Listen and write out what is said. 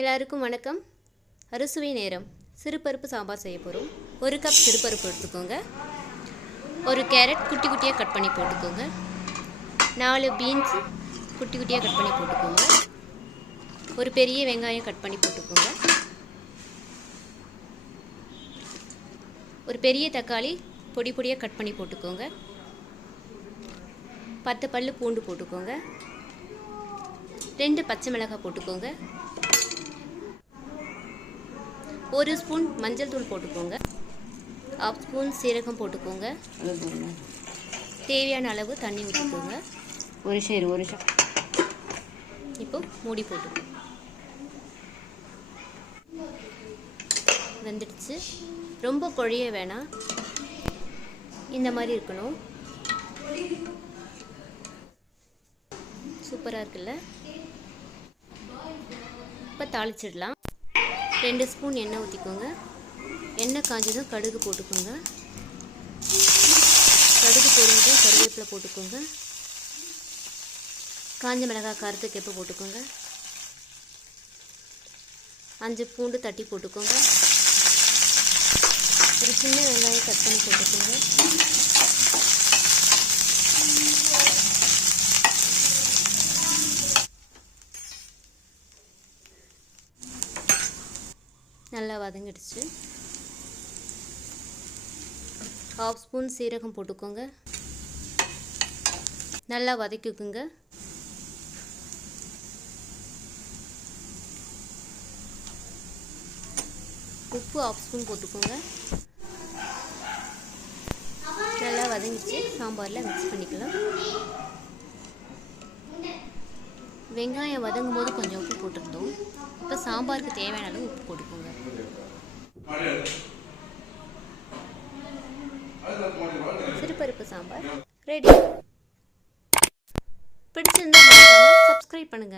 எல்லாருக்கும் வணக்கம். அறுசுவை நேரம். சிறுபருப்பு சாம்பார் செய்ய போகிறோம். 1 கப் சிறுபருப்பு எடுத்துக்கோங்க. 1 கேரட் குட்டி குட்டியாக கட் பண்ணி போட்டுக்கோங்க. 4 பீன்ஸ் குட்டி குட்டியாக கட் பண்ணி போட்டுக்கோங்க. ஒரு பெரிய வெங்காயம் கட் பண்ணி போட்டுக்கோங்க. ஒரு பெரிய தக்காளி பொடி பொடியாக கட் பண்ணி போட்டுக்கோங்க. 10 பல்லு பூண்டு போட்டுக்கோங்க. 2 பச்சை மிளகாய் போட்டுக்கோங்க. 1 ஸ்பூன் மஞ்சள் தூள் போட்டுக்கோங்க. 1/2 ஸ்பூன் சீரகம் போட்டுக்கோங்க. தேவையான அளவு தண்ணி ஊற்றிக்கோங்க. ஒரு இப்போ மூடி போட்டுக்கோங்க. வெந்துடுச்சு. ரொம்ப குழைய வேணாம், இந்த மாதிரி இருக்கணும். சூப்பராக இருக்குல்ல? இப்போ தாளிச்சிடலாம். 2 ஸ்பூன் எண்ணெய் ஊற்றிக்கோங்க. எண்ணெய் காஞ்சதும் கடுகு போட்டுக்கோங்க. கடுகு பொரிஞ்சதும் கருவேப்பிலை போட்டுக்கோங்க. காஞ்ச மிளகாய் காரத்துக்கு எப்போ போட்டுக்கோங்க. 5 பூண்டு தட்டி போட்டுக்கோங்க. ஒரு சின்ன வெங்காயம் கட் பண்ணி போட்டுக்கோங்க. நல்லா வதங்கிடுச்சு. 1/2 ஸ்பூன் சீரகம் போட்டுக்கோங்க. நல்லா வதக்கிக்குங்க. உப்பு 1/2 ஸ்பூன் போட்டுக்கோங்க. நல்லா வதங்கிடுச்சு. சாம்பாரில் மிக்ஸ் பண்ணிக்கலாம். வெங்காயம் வதங்கும் போது கொஞ்சம் உப்பு போட்டுருந்தோம். இப்போ சாம்பாருக்கு தேவையான அளவு உப்பு போட்டுக்கோங்க. சிறுபருப்பு சாம்பார் ரெடி. பிடிச்சிருந்தா சப்ஸ்கிரைப் பண்ணுங்க.